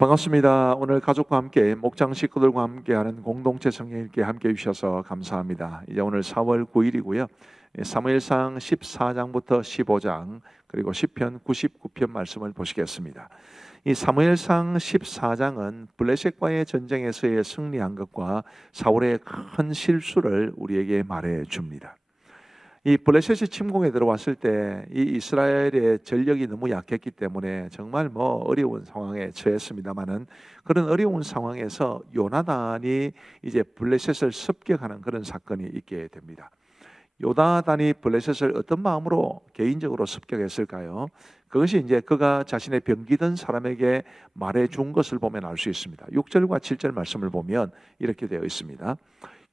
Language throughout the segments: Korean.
반갑습니다. 오늘 가족과 함께 목장 식구들과 함께하는 공동체 성경 읽기 함께 해주셔서 감사합니다. 이제 오늘 4월 9일이고요. 사무엘상 14장부터 15장 그리고 시편 99편 말씀을 보시겠습니다. 이 사무엘상 14장은 블레셋과의 전쟁에서의 승리한 것과 사울의 큰 실수를 우리에게 말해 줍니다. 이 블레셋이 침공에 들어왔을 때 이 이스라엘의 전력이 너무 약했기 때문에 정말 어려운 상황에 처했습니다만은, 그런 어려운 상황에서 요나단이 이제 블레셋을 습격하는 그런 사건이 있게 됩니다. 요나단이 블레셋을 어떤 마음으로 개인적으로 습격했을까요? 그것이 이제 그가 자신의 병기던 사람에게 말해 준 것을 보면 알 수 있습니다. 6절과 7절 말씀을 보면 이렇게 되어 있습니다.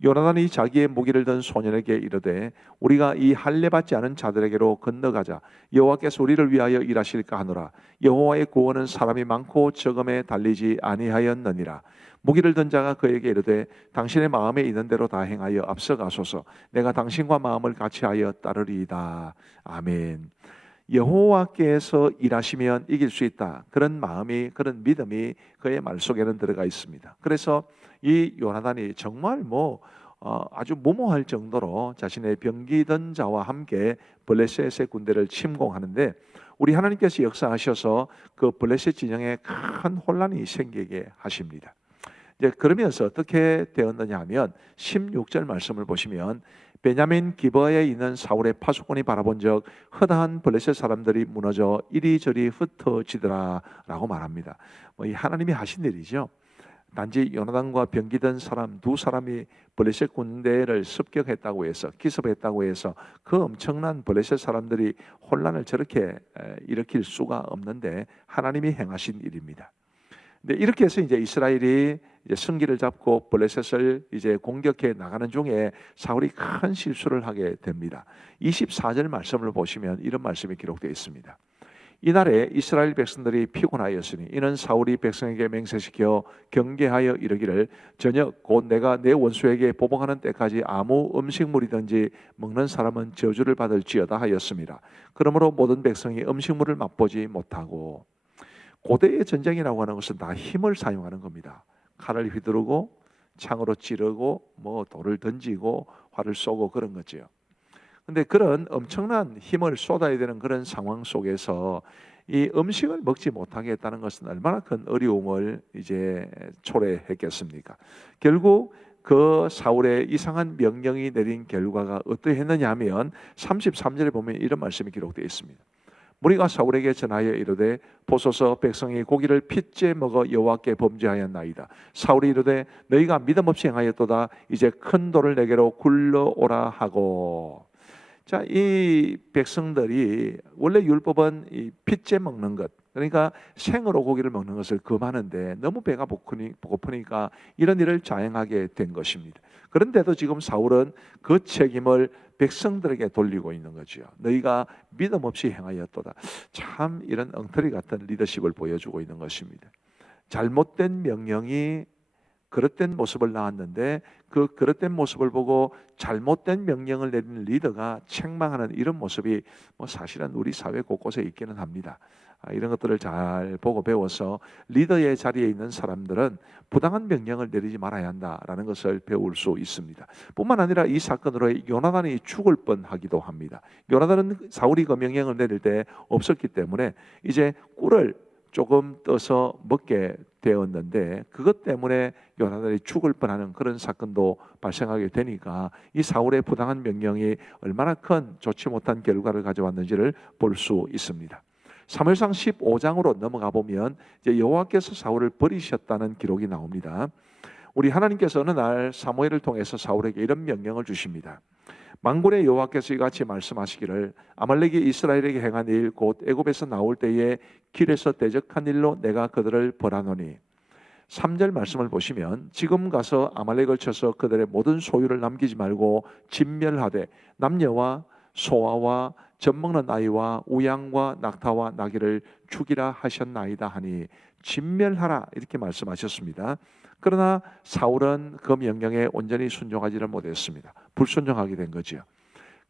요나단이 자기의 무기를 든 소년에게 이르되 우리가 이 할례 받지 않은 자들에게로 건너가자. 여호와께서 우리를 위하여 일하실까 하노라. 여호와의 구원은 사람이 많고 적음에 달리지 아니하였느니라. 무기를 든 자가 그에게 이르되 당신의 마음에 있는 대로 다 행하여 앞서가소서. 내가 당신과 마음을 같이하여 따르리이다. 아멘. 여호와께서 일하시면 이길 수 있다. 그런 마음이, 그런 믿음이 그의 말 속에는 들어가 있습니다. 그래서 이 요나단이 정말 아주 무모할 정도로 자신의 병기던 자와 함께 블레셋의 군대를 침공하는데, 우리 하나님께서 역사하셔서 그 블레셋 진영에 큰 혼란이 생기게 하십니다. 이제 그러면서 어떻게 되었느냐 하면 16절 말씀을 보시면, 베냐민 기브아에 있는 사울의 파수꾼이 바라본 적 허다한 블레셋 사람들이 무너져 이리저리 흩어지더라 라고 말합니다. 이 하나님이 하신 일이죠. 단지 요나단과 병기던 사람 두 사람이 블레셋 군대를 습격했다고 해서, 기습했다고 해서 그 엄청난 블레셋 사람들이 혼란을 저렇게 일으킬 수가 없는데 하나님이 행하신 일입니다. 근데 이렇게 해서 이제 이스라엘이 이제 승기를 잡고 블레셋을 이제 공격해 나가는 중에 사울이 큰 실수를 하게 됩니다. 24절 말씀을 보시면 이런 말씀이 기록되어 있습니다. 이날에 이스라엘 백성들이 피곤하였으니 이는 사울이 백성에게 맹세시켜 경계하여 이르기를 저녁 곧 내가 내 원수에게 보복하는 때까지 아무 음식물이든지 먹는 사람은 저주를 받을지어다 하였습니다. 그러므로 모든 백성이 음식물을 맛보지 못하고, 고대의 전쟁이라고 하는 것은 다 힘을 사용하는 겁니다. 칼을 휘두르고 창으로 찌르고 돌을 던지고 활을 쏘고 그런 거죠. 근데 그런 엄청난 힘을 쏟아야 되는 그런 상황 속에서 이 음식을 먹지 못하게 했다는 것은 얼마나 큰 어려움을 이제 초래했겠습니까? 결국 그 사울의 이상한 명령이 내린 결과가 어떠했느냐 하면 33절에 보면 이런 말씀이 기록되어 있습니다. 무리가 사울에게 전하여 이르되 보소서 백성이 고기를 핏째 먹어 여호와께 범죄하였나이다. 사울이 이르되 너희가 믿음 없이 행하였도다. 이제 큰 돌을 내게로 굴러오라 하고. 자, 이 백성들이 원래 율법은 이 핏째 먹는 것, 그러니까 생으로 고기를 먹는 것을 금하는데 너무 배가 고프니까 이런 일을 자행하게 된 것입니다. 그런데도 지금 사울은 그 책임을 백성들에게 돌리고 있는 거죠. 너희가 믿음 없이 행하였도다. 참 이런 엉터리 같은 리더십을 보여주고 있는 것입니다. 잘못된 명령이 그릇된 모습을 낳았는데 그 그릇된 모습을 보고 잘못된 명령을 내리는 리더가 책망하는 이런 모습이 사실은 우리 사회 곳곳에 있기는 합니다. 이런 것들을 잘 보고 배워서 리더의 자리에 있는 사람들은 부당한 명령을 내리지 말아야 한다라는 것을 배울 수 있습니다. 뿐만 아니라 이 사건으로 요나단이 죽을 뻔하기도 합니다. 요나단은 사울이 그 명령을 내릴 때 없었기 때문에 이제 꿀을 조금 떠서 먹게 되었는데, 그것 때문에 요나단이 죽을 뻔하는 그런 사건도 발생하게 되니까 이 사울의 부당한 명령이 얼마나 큰 좋지 못한 결과를 가져왔는지를 볼 수 있습니다. 사무엘상 15장으로 넘어가 보면 이제 여호와께서 사울을 버리셨다는 기록이 나옵니다. 우리 하나님께서 어느 날 사무엘을 통해서 사울에게 이런 명령을 주십니다. 만군의 여호와께서 이같이 말씀하시기를 아말렉이 이스라엘에게 행한 일 곧 애굽에서 나올 때에 길에서 대적한 일로 내가 그들을 벌하노니. 3절 말씀을 보시면 지금 가서 아말렉을 쳐서 그들의 모든 소유를 남기지 말고 진멸하되 남녀와 소아와 젖먹는 아이와 우양과 낙타와 나귀를 죽이라 하셨나이다 하니, 진멸하라 이렇게 말씀하셨습니다. 그러나 사울은 그 명령에 온전히 순종하지를 못했습니다. 불순종하게 된 거죠.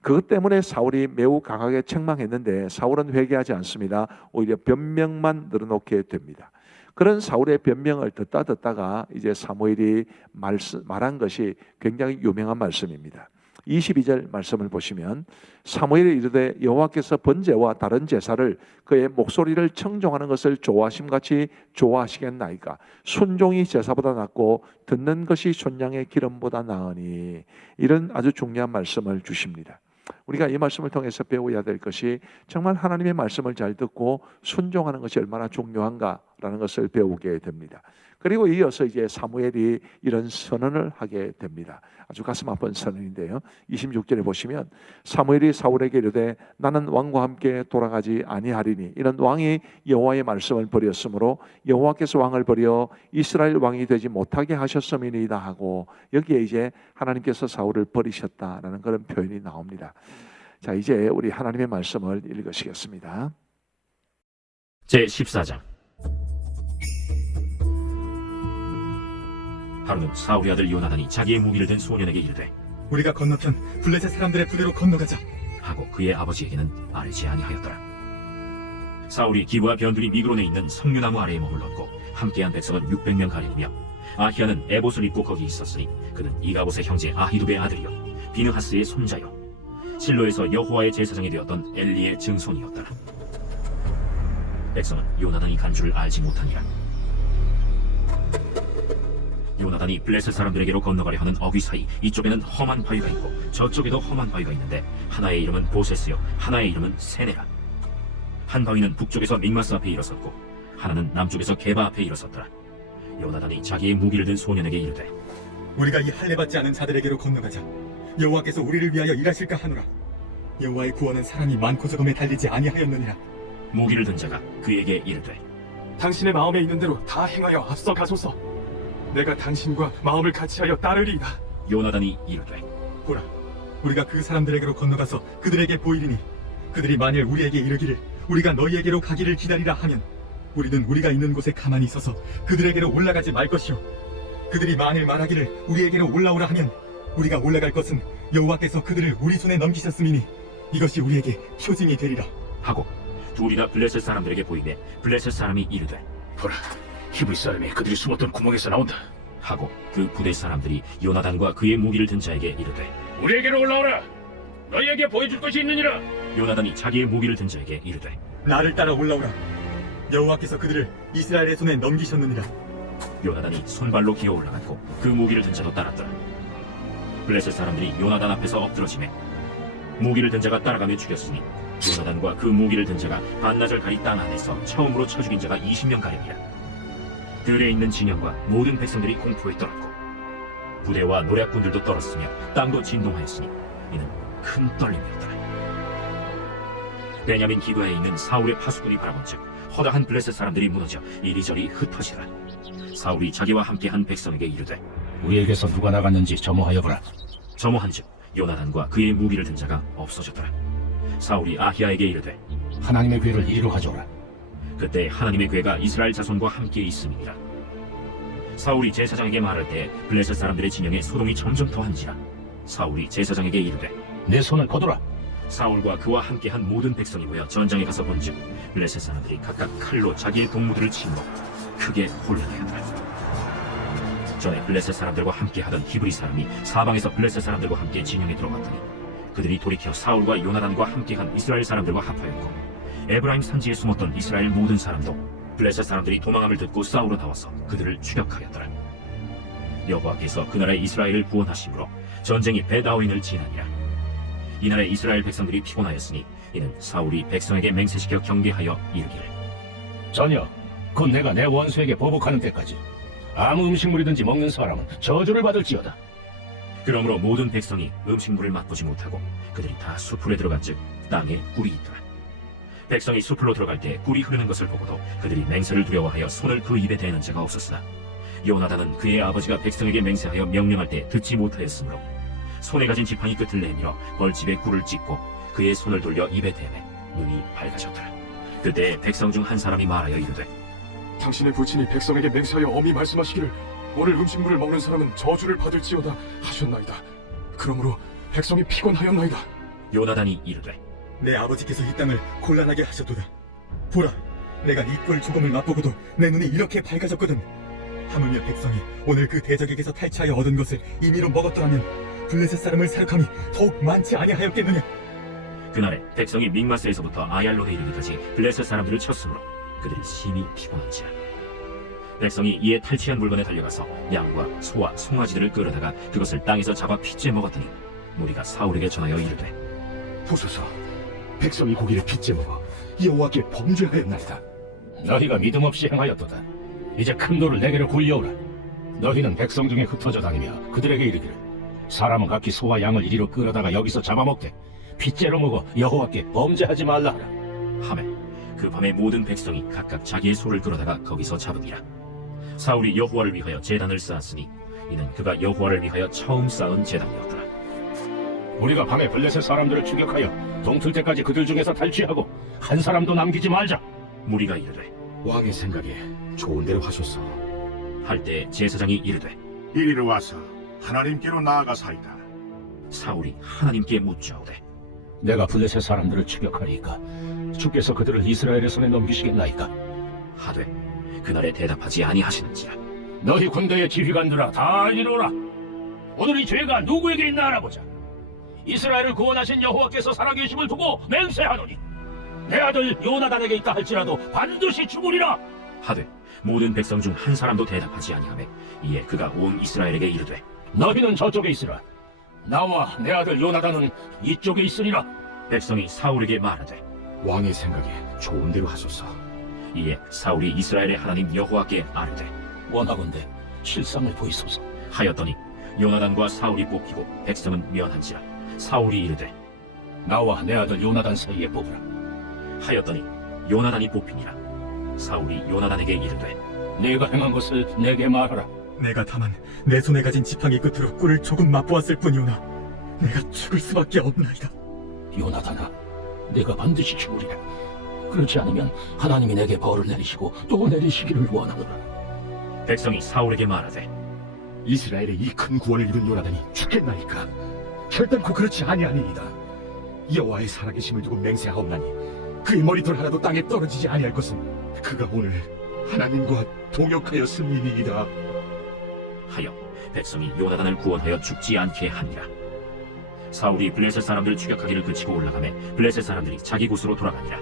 그것 때문에 사울이 매우 강하게 책망했는데 사울은 회개하지 않습니다. 오히려 변명만 늘어놓게 됩니다. 그런 사울의 변명을 듣다가 이제 사무엘이 말한 것이 굉장히 유명한 말씀입니다. 22절 말씀을 보시면 사무엘이 이르되 여호와께서 번제와 다른 제사를 그의 목소리를 청종하는 것을 좋아하심같이 좋아하시겠나이까. 순종이 제사보다 낫고 듣는 것이 손양의 기름보다 나으니. 이런 아주 중요한 말씀을 주십니다. 우리가 이 말씀을 통해서 배워야 될 것이 정말 하나님의 말씀을 잘 듣고 순종하는 것이 얼마나 중요한가라는 것을 배우게 됩니다. 그리고 이어서 이제 사무엘이 이런 선언을 하게 됩니다. 아주 가슴 아픈 선언인데요. 26절에 보시면 사무엘이 사울에게 이르되 나는 왕과 함께 돌아가지 아니하리니 이는 왕이 여호와의 말씀을 버렸으므로 여호와께서 왕을 버려 이스라엘 왕이 되지 못하게 하셨음이니이다 하고, 여기에 이제 하나님께서 사울을 버리셨다라는 그런 표현이 나옵니다. 자, 이제 우리 하나님의 말씀을 읽으시겠습니다. 제14장. 하루는 사울의 아들 요나단이 자기의 무기를 든 소년에게 이르되 우리가 건너편 블레셋 사람들의 부대로 건너가자 하고 그의 아버지에게는 아뢰지 아니하였더라. 사울이 기브와 변두리 미그론에 있는 석류나무 아래에 머물렀고 함께한 백성은 600명 가량이며 아히야는 에봇을 입고 거기 있었으니 그는 이가봇의 형제 아히두베의 아들이요 비느하스의 손자요 실로에서 여호와의 제사장이 되었던 엘리의 증손이었더라. 백성은 요나단이 간 줄을 알지 못하니라. 요나단이 블레셋 사람들에게로 건너가려 하는 어귀 사이 이쪽에는 험한 바위가 있고 저쪽에도 험한 바위가 있는데 하나의 이름은 보세스요 하나의 이름은 세네라. 한 바위는 북쪽에서 믹마스 앞에 일어섰고 하나는 남쪽에서 게바 앞에 일어섰더라. 요나단이 자기의 무기를 든 소년에게 이르되 우리가 이 할례 받지 않은 자들에게로 건너가자. 여호와께서 우리를 위하여 일하실까 하노라. 여호와의 구원은 사람이 많고 적음에 달리지 아니하였느니라. 무기를 든 자가 그에게 이르되 당신의 마음에 있는 대로 다 행하여 앞서 가소서. 내가 당신과 마음을 같이하여 따르리이다. 요나단이 이르되 보라, 우리가 그 사람들에게로 건너가서 그들에게 보이리니 그들이 만일 우리에게 이르기를 우리가 너희에게로 가기를 기다리라 하면 우리는 우리가 있는 곳에 가만히 있어서 그들에게로 올라가지 말 것이요 그들이 만일 말하기를 우리에게로 올라오라 하면 우리가 올라갈 것은 여호와께서 그들을 우리 손에 넘기셨음이니 이것이 우리에게 표징이 되리라 하고 둘이 다 블레셋 사람들에게 보이매 블레셋 사람이 이르되 보라, 히브리 사람이 그들이 숨었던 구멍에서 나온다. 하고 그 부대 사람들이 요나단과 그의 무기를 든 자에게 이르되 우리에게로 올라오라. 너희에게 보여줄 것이 있느니라. 요나단이 자기의 무기를 든 자에게 이르되 나를 따라 올라오라. 여호와께서 그들을 이스라엘의 손에 넘기셨느니라. 요나단이 손발로 기어 올라갔고 그 무기를 든 자도 따랐더라. 블레셋 사람들이 요나단 앞에서 엎드러지매 무기를 든 자가 따라가며 죽였으니 요나단과 그 무기를 든 자가 반나절 가리 땅 안에서 처음으로 쳐 죽인 자가 20명 가량이라. 들에 있는 진영과 모든 백성들이 공포에 떨었고 부대와 노략군들도 떨었으며 땅도 진동하였으니 이는 큰 떨림이었더라. 베냐민 기브아에 있는 사울의 파수꾼이 바라본즉 허다한 블레셋 사람들이 무너져 이리저리 흩어지더라. 사울이 자기와 함께한 백성에게 이르되 우리에게서 누가 나갔는지 점호하여 보라. 점호한즉 요나단과 그의 무기를 든 자가 없어졌더라. 사울이 아히야에게 이르되 하나님의 괴를 이리로 가져오라. 그때 하나님의 괴가 이스라엘 자손과 함께 있음이니라. 사울이 제사장에게 말할 때 블레셋 사람들의 진영에 소동이 점점 더한지라. 사울이 제사장에게 이르되 내 손을 거두라. 사울과 그와 함께한 모든 백성이 모여 전장에 가서 본즉 블레셋 사람들이 각각 칼로 자기의 동무들을 치므로 크게 혼란하였더라. 전에 블레셋 사람들과 함께하던 히브리 사람이 사방에서 블레셋 사람들과 함께 진영에 들어갔더니 그들이 돌이켜 사울과 요나단과 함께한 이스라엘 사람들과 합하였고 에브라임 산지에 숨었던 이스라엘 모든 사람도 블레셋 사람들이 도망함을 듣고 싸우러 나와서 그들을 추격하였더라. 여호와께서 그날에 이스라엘을 구원하심으로 전쟁이 베다오인을 지나니라. 이날에 이스라엘 백성들이 피곤하였으니 이는 사울이 백성에게 맹세시켜 경계하여 이르기를 전혀 곧 내가 내 원수에게 보복하는 때까지 아무 음식물이든지 먹는 사람은 저주를 받을지어다. 그러므로 모든 백성이 음식물을 맛보지 못하고 그들이 다 수풀에 들어간즉 땅에 꿀이 있더라. 백성이 수풀로 들어갈 때 꿀이 흐르는 것을 보고도 그들이 맹세를 두려워하여 손을 그 입에 대는 자가 없었으나 요나단은 그의 아버지가 백성에게 맹세하여 명령할 때 듣지 못하였으므로 손에 가진 지팡이 끝을 내밀어 벌집에 꿀을 찢고 그의 손을 돌려 입에 대매 눈이 밝아졌더라. 그때 백성 중 한 사람이 말하여 이르되 당신의 부친이 백성에게 맹세하여 엄히 말씀하시기를 오늘 음식물을 먹는 사람은 저주를 받을지어다 하셨나이다. 그러므로 백성이 피곤하였나이다. 요나단이 이르되 내 아버지께서 이 땅을 곤란하게 하셨도다. 보라, 내가 이 꿀 조금을 맛보고도 내 눈이 이렇게 밝아졌거든. 하물며 백성이 오늘 그 대적에게서 탈취하여 얻은 것을 임의로 먹었더라면 블레셋 사람을 사륙함이 더욱 많지 아니하였겠느냐. 그날에 백성이 믹마스에서부터 아얄론에 이르기까지 블레셋 사람들을 쳤으므로 그들이 심히 피곤한지라. 백성이 이에 탈취한 물건에 달려가서 양과 소와 송아지들을 끌어다가 그것을 땅에서 잡아 핏째 먹었더니 무리가 사울에게 전하여 이르되 보소서, 백성이 고기를 빚제 먹어 여호와께 범죄하였나이다. 너희가 믿음 없이 행하였도다. 이제 큰 돌을 내게로 굴려오라. 너희는 백성 중에 흩어져 다니며 그들에게 이르기를 사람은 각기 소와 양을 이리로 끌어다가 여기서 잡아먹되 핏째로 먹어 여호와께 범죄하지 말라 하라. 하매 그 밤에 모든 백성이 각각 자기의 소를 끌어다가 거기서 잡으니라. 사울이 여호와를 위하여 제단을 쌓았으니 이는 그가 여호와를 위하여 처음 쌓은 제단이었더라. 우리가 밤에 블레셋 사람들을 추격하여 동틀 때까지 그들 중에서 탈취하고 한 사람도 남기지 말자. 무리가 이르되 왕의 생각에 좋은 대로 하소서. 할 때 제사장이 이르되 이리로 와서 하나님께로 나아가사이다. 사울이 하나님께 묻자오되 내가 블레셋 사람들을 추격하리이까 주께서 그들을 이스라엘의 손에 넘기시겠나이까. 하되 그날에 대답하지 아니하시는지라. 너희 군대의 지휘관들아 다 이리로라. 오늘 이 죄가 누구에게 있나 알아보자. 이스라엘을 구원하신 여호와께서 살아계심을 두고 맹세하노니 내 아들 요나단에게 있다 할지라도 반드시 죽으리라. 하되 모든 백성 중 한 사람도 대답하지 아니하매 이에 그가 온 이스라엘에게 이르되 너희는 저쪽에 있으라. 나와 내 아들 요나단은 이쪽에 있으리라. 백성이 사울에게 말하되 왕의 생각에 좋은 대로 하소서. 이에 사울이 이스라엘의 하나님 여호와께 아뢰되 원하건대 실상을 보이소서. 하였더니 요나단과 사울이 뽑히고 백성은 면한지라. 사울이 이르되 나와 내 아들 요나단 사이에 뽑으라. 하였더니 요나단이 뽑히니라. 사울이 요나단에게 이르되 네가 행한 것을 내게 말하라. 내가 다만 내 손에 가진 지팡이 끝으로 꿀을 조금 맛보았을 뿐이오나 내가 죽을 수밖에 없나이다. 요나단아, 네가 반드시 죽으리라. 그렇지 않으면 하나님이 내게 벌을 내리시고 또 내리시기를 원하노라. 백성이 사울에게 말하되 이스라엘의 이 큰 구원을 이룬 요나단이 죽겠나이까? 결단코 그렇지 아니하니이다. 여호와의 살아계심을 두고 맹세하옵나니 그의 머리털 하나도 땅에 떨어지지 아니할 것은 그가 오늘 하나님과 동역하였음이니이다. 하여 백성이 요나단을 구원하여 죽지 않게 하니라. 사울이 블레셋 사람들을 추격하기를 그치고 올라가매 블레셋 사람들이 자기 곳으로 돌아가니라.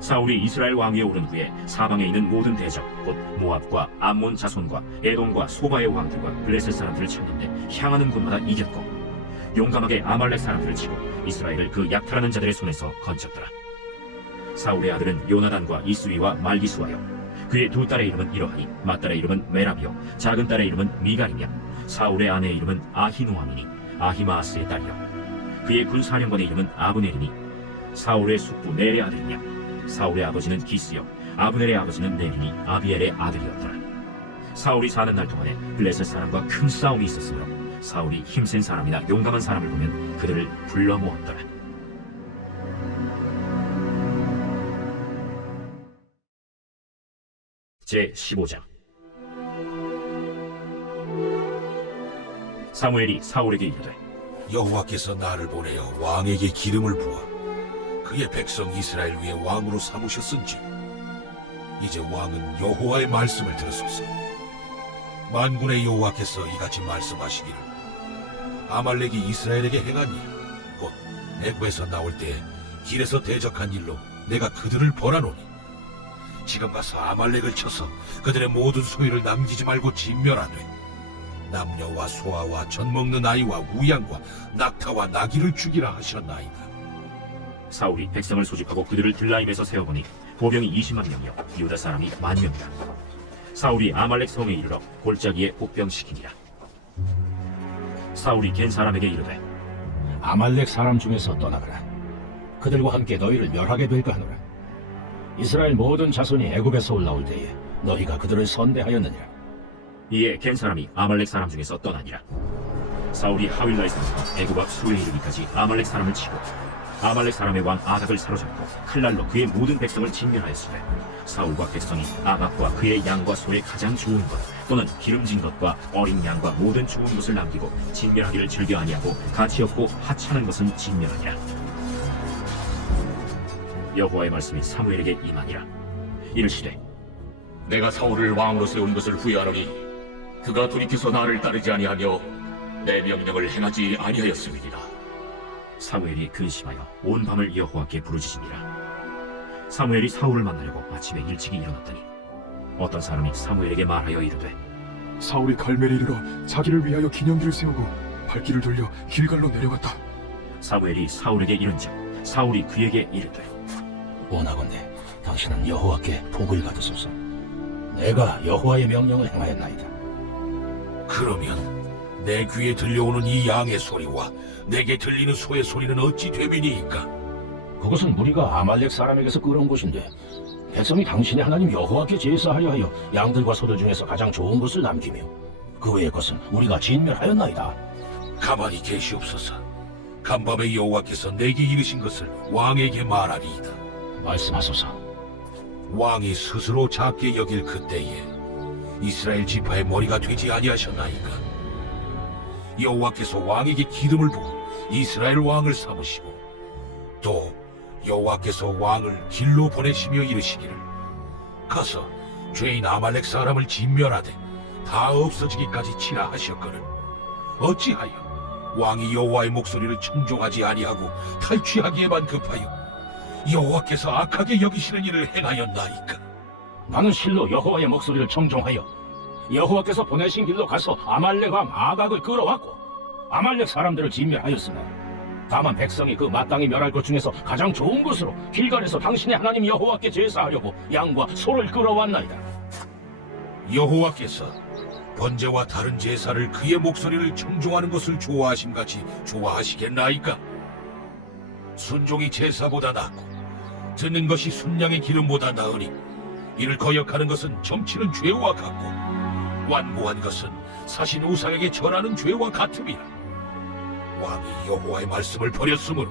사울이 이스라엘 왕위에 오른 후에 사방에 있는 모든 대적 곧 모압과 암몬 자손과 에돔과 소바의 왕들과 블레셋 사람들을 쳤는데 향하는 곳마다 이겼고 용감하게 아말렉 사람들을 치고 이스라엘을 그 약탈하는 자들의 손에서 건졌더라. 사울의 아들은 요나단과 이스위와 말기수하여 그의 두 딸의 이름은 이러하니 맏딸의 이름은 메라비요 작은 딸의 이름은 미갈이며 사울의 아내의 이름은 아히노아미니 아히마아스의 딸이요 그의 군사령관의 이름은 아브넬이니 사울의 숙부 넬의 아들이며 사울의 아버지는 기스요 아브넬의 아버지는 넬이니 아비엘의 아들이었더라. 사울이 사는 날 동안에 블레셋 사람과 큰 싸움이 있었으므로 사울이 힘센 사람이나 용감한 사람을 보면 그들을 불러 모았더라. 제 15장. 사무엘이 사울에게 이르되 여호와께서 나를 보내어 왕에게 기름을 부어 그의 백성 이스라엘 위에 왕으로 삼으셨은지 이제 왕은 여호와의 말씀을 들으소서. 만군의 여호와께서 이같이 말씀하시기를 아말렉이 이스라엘에게 행한 일 곧 애굽에서 나올 때 길에서 대적한 일로 내가 그들을 벌하노니 지금 가서 아말렉을 쳐서 그들의 모든 소유를 남기지 말고 진멸하되 남녀와 소아와 젖 먹는 아이와 우양과 낙타와 나귀를 죽이라 하셨나이다. 사울이 백성을 소집하고 그들을 들라임에서 세워보니 보병이 20만 명이요 유다 사람이 10,000명이라. 사울이 아말렉 성에 이르러 골짜기에 복병시키니라. 사울이 겐 사람에게 이르되 아말렉 사람 중에서 떠나가라. 그들과 함께 너희를 멸하게 될까 하노라. 이스라엘 모든 자손이 애굽에서 올라올 때에 너희가 그들을 선대하였느니라. 이에 겐 사람이 아말렉 사람 중에서 떠나니라. 사울이 하윌라에서부터 애굽 앞 수에 이르기까지 아말렉 사람을 치고 아말렉 사람의 왕 아각을 사로잡고 칼날로 그의 모든 백성을 진멸하였으되 사울과 백성이 아각과 그의 양과 소의 가장 좋은 것 또는 기름진 것과 어린 양과 모든 좋은 것을 남기고 진멸하기를 즐겨 아니하고 가치 없고 하찮은 것은 진멸하니라. 여호와의 말씀이 사무엘에게 임하니라. 이르시되 내가 사울을 왕으로 세운 것을 후회하노니 그가 돌이켜서 나를 따르지 아니하며 내 명령을 행하지 아니하였음이니라. 사무엘이 근심하여 온 밤을 여호와께 부르짖으니라. 사무엘이 사울을 만나려고 아침에 일찍이 일어났더니 어떤 사람이 사무엘에게 말하여 이르되 사울이 갈멜에 이르러 자기를 위하여 기념기를 세우고 발길을 돌려 길갈로 내려갔다. 사무엘이 사울에게 이른즉 사울이 그에게 이르되 원하건대 당신은 여호와께 복을 받으소서. 내가 여호와의 명령을 행하였나이다. 그러면 내 귀에 들려오는 이 양의 소리와 내게 들리는 소의 소리는 어찌 됨이니까? 그것은 무리가 아말렉 사람에게서 끌어온 것인데 백성이 당신의 하나님 여호와께 제사하려 하여 양들과 소들 중에서 가장 좋은 것을 남기며 그 외의 것은 우리가 진멸하였나이다. 가만히 계시옵소서. 간밤에 여호와께서 내게 이르신 것을 왕에게 말하리이다. 말씀하소서. 왕이 스스로 작게 여길 그때에 이스라엘 지파의 머리가 되지 아니하셨나이까? 여호와께서 왕에게 기름을 부어 이스라엘 왕을 삼으시고 또 여호와께서 왕을 길로 보내시며 이르시기를 가서 죄인 아말렉 사람을 진멸하되 다 없어지기까지 치라 하셨거늘 어찌하여 왕이 여호와의 목소리를 청종하지 아니하고 탈취하기에만 급하여 여호와께서 악하게 여기시는 일을 행하였나이까? 나는 실로 여호와의 목소리를 청종하여 여호와께서 보내신 길로 가서 아말렉 왕 아각을 끌어왔고 아말렉 사람들을 진멸하였으나 다만 백성이 그 마땅히 멸할 것 중에서 가장 좋은 것으로 길갈에서 당신의 하나님 여호와께 제사하려고 양과 소를 끌어왔나이다. 여호와께서 번제와 다른 제사를 그의 목소리를 청종하는 것을 좋아하심같이 좋아하시겠나이까? 순종이 제사보다 낫고 듣는 것이 순양의 기름보다 나으니 이를 거역하는 것은 점치는 죄와 같고 완고한 것은 사신 우상에게 절하는 죄와 같음이라. 왕이 여호와의 말씀을 버렸으므로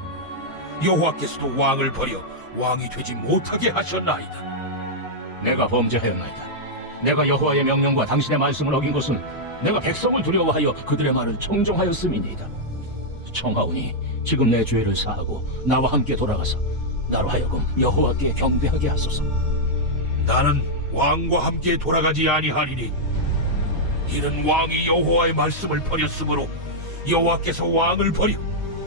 여호와께서도 왕을 버려 왕이 되지 못하게 하셨나이다. 내가 범죄하였나이다. 내가 여호와의 명령과 당신의 말씀을 어긴 것은 내가 백성을 두려워하여 그들의 말을 청종하였음이니이다. 청하오니 지금 내 죄를 사하고 나와 함께 돌아가서 나로 하여금 여호와께 경배하게 하소서. 나는 왕과 함께 돌아가지 아니하리니 이는 왕이 여호와의 말씀을 버렸으므로 여호와께서 왕을 버려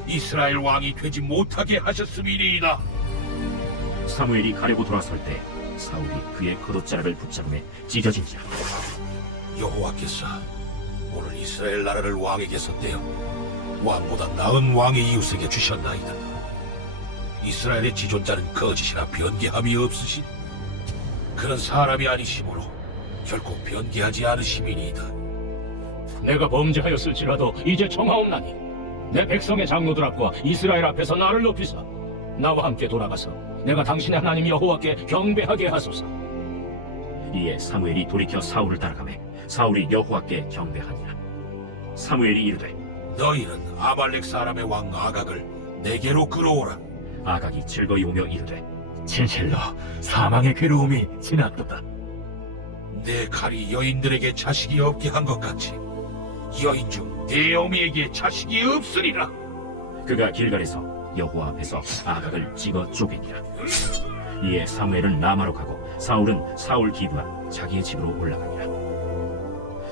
이스라엘 왕이 되지 못하게 하셨음이니이다. 사무엘이 가려고 돌아설 때 사울이 그의 겉옷자락을 붙잡음에 찢어진지라. 여호와께서 오늘 이스라엘 나라를 왕에게서 떼어 왕보다 나은 왕의 이웃에게 주셨나이다. 이스라엘의 지존자는 거짓이나 변개함이 없으신 그는 사람이 아니시므로 결코 변개하지 않으심이니이다. 내가 범죄하였을지라도 이제 청하옵나니 내 백성의 장로들 앞과 이스라엘 앞에서 나를 높이사 나와 함께 돌아가서 내가 당신의 하나님 여호와께 경배하게 하소서. 이에 사무엘이 돌이켜 사울을 따라가매 사울이 여호와께 경배하니라. 사무엘이 이르되 너희는 아말렉 사람의 왕 아각을 내게로 끌어오라. 아각이 즐거이 오며 이르되 진실로 사망의 괴로움이 지났도다. 내 칼이 여인들에게 자식이 없게 한 것 같이 여인 중 내 어미에게 자식이 없으리라. 그가 길갈에서 여호와 앞에서 아각을 찍어 쪼개니라. 이에 사무엘은 라마로 가고 사울은 사울 기브와 자기의 집으로 올라가니라.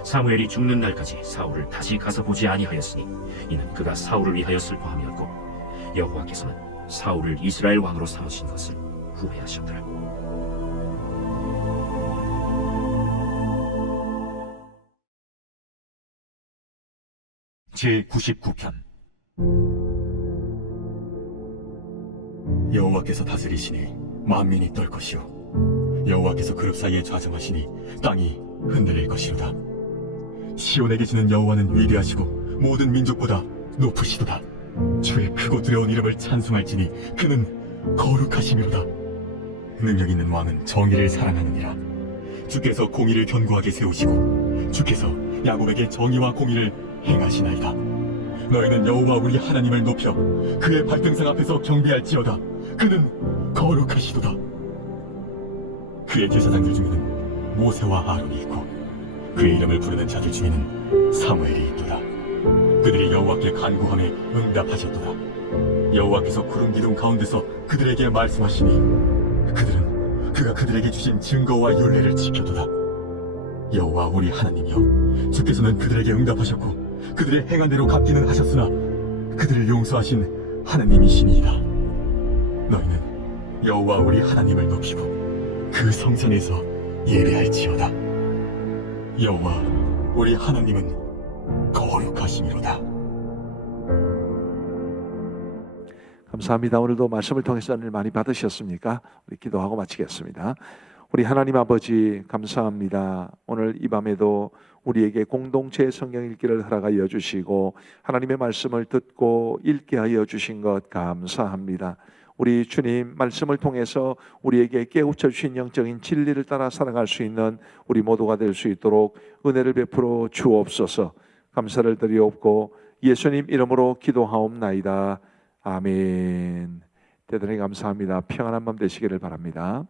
사무엘이 죽는 날까지 사울을 다시 가서 보지 아니하였으니 이는 그가 사울을 위하여 슬퍼함이었고 여호와께서는 사울을 이스라엘 왕으로 삼으신 것을 후회하셨더라. 제99편 여호와께서 다스리시니 만민이 떨 것이요 여호와께서 그룹 사이에 좌정하시니 땅이 흔들릴 것이로다. 시온에게 지는 여호와는 위대하시고 모든 민족보다 높으시도다. 주의 크고 두려운 이름을 찬송할지니 그는 거룩하시미로다. 능력 있는 왕은 정의를 사랑하느니라. 주께서 공의를 견고하게 세우시고 주께서 야곱에게 정의와 공의를 행하시나이다. 너희는 여호와 우리 하나님을 높여 그의 발등상 앞에서 경배할지어다. 그는 거룩하시도다. 그의 제사장들 중에는 모세와 아론이 있고 그의 이름을 부르는 자들 중에는 사무엘이 있도다. 그들이 여호와께 간구함에 응답하셨도다. 여호와께서 구름 기둥 가운데서 그들에게 말씀하시니 그들은 그가 그들에게 주신 증거와 율례를 지켜도다. 여호와 우리 하나님이여, 주께서는 그들에게 응답하셨고 그들의 행한 대로 갚기는 하셨으나 그들을 용서하신 하나님이시니이다. 너희는 여호와 우리 하나님을 높이고 그 성전에서 예배할지어다. 여호와 우리 하나님은 거룩하심이로다. 감사합니다. 오늘도 말씀을 통해서 은혜를 많이 받으셨습니까? 우리 기도하고 마치겠습니다. 우리 하나님 아버지 감사합니다. 오늘 이 밤에도 우리에게 공동체 성경 읽기를 허락하여 주시고 하나님의 말씀을 듣고 읽게 하여 주신 것 감사합니다. 우리 주님 말씀을 통해서 우리에게 깨우쳐 주신 영적인 진리를 따라 살아갈 수 있는 우리 모두가 될 수 있도록 은혜를 베풀어 주옵소서. 감사를 드리옵고 예수님 이름으로 기도하옵나이다. 아멘. 대단히 감사합니다. 평안한 밤 되시기를 바랍니다.